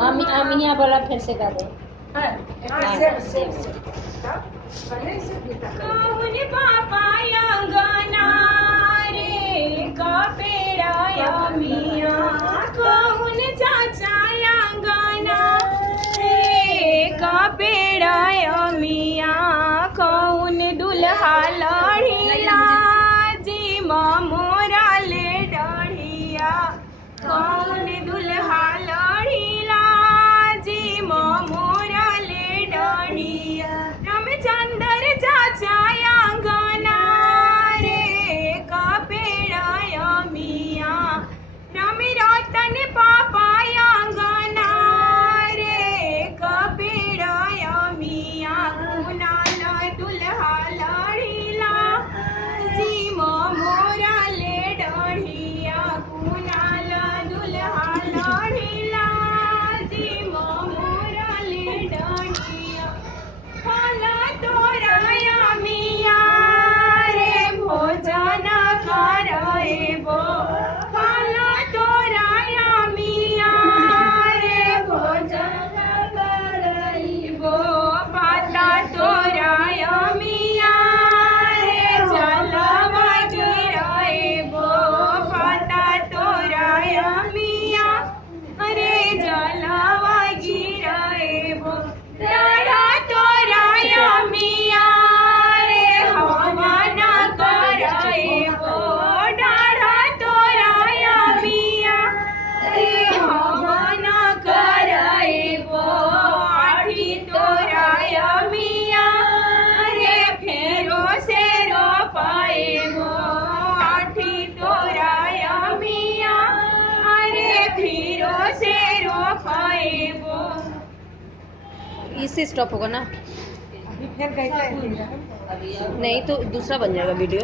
हम यहाँ बोला फिर से कर दे। कौन पापा अंगना रे कपेड़ा मियाँ, कौन चाचा अंगना रे कपेड़ा मियाँ, कौन दुल्हा लड़ीला जी मोरा ले डढ़िया, कौन दुल्हा लड़ीला जी मोरा ले डढ़िया। रामचंद्र चाचा अंगना रे कपेड़ा मियाँ, राम रतन पापा अंगना रे कपेड़ा मियाँ, कुनाल दुल्हा लड़ीला जी मोरा ले डढ़िया, कुनाल दुल्हा लड़ीला जी मोरा ले डढ़िया। फल तोराया मियाँ रे भोजन करएबो, फल तोराया मियाँ रे भोजन करएबो, पाता तोराया मियाँ रे जलवा गिराएबो, पाता तोराया मियाँ रे जलवा गिराएबो। डाढ़ा तोराया मियाँ रे हवन कराएबो, डाढ़ा तोराया मियाँ रे हवन कराएबो, आठी तोराया मियाँ रे फेरो से रोपाएबो, आठी तोराया मियाँ रे फेरो से रोपाएबो। इससे स्टॉप होगा ना? नहीं तो दूसरा बन जाएगा वीडियो।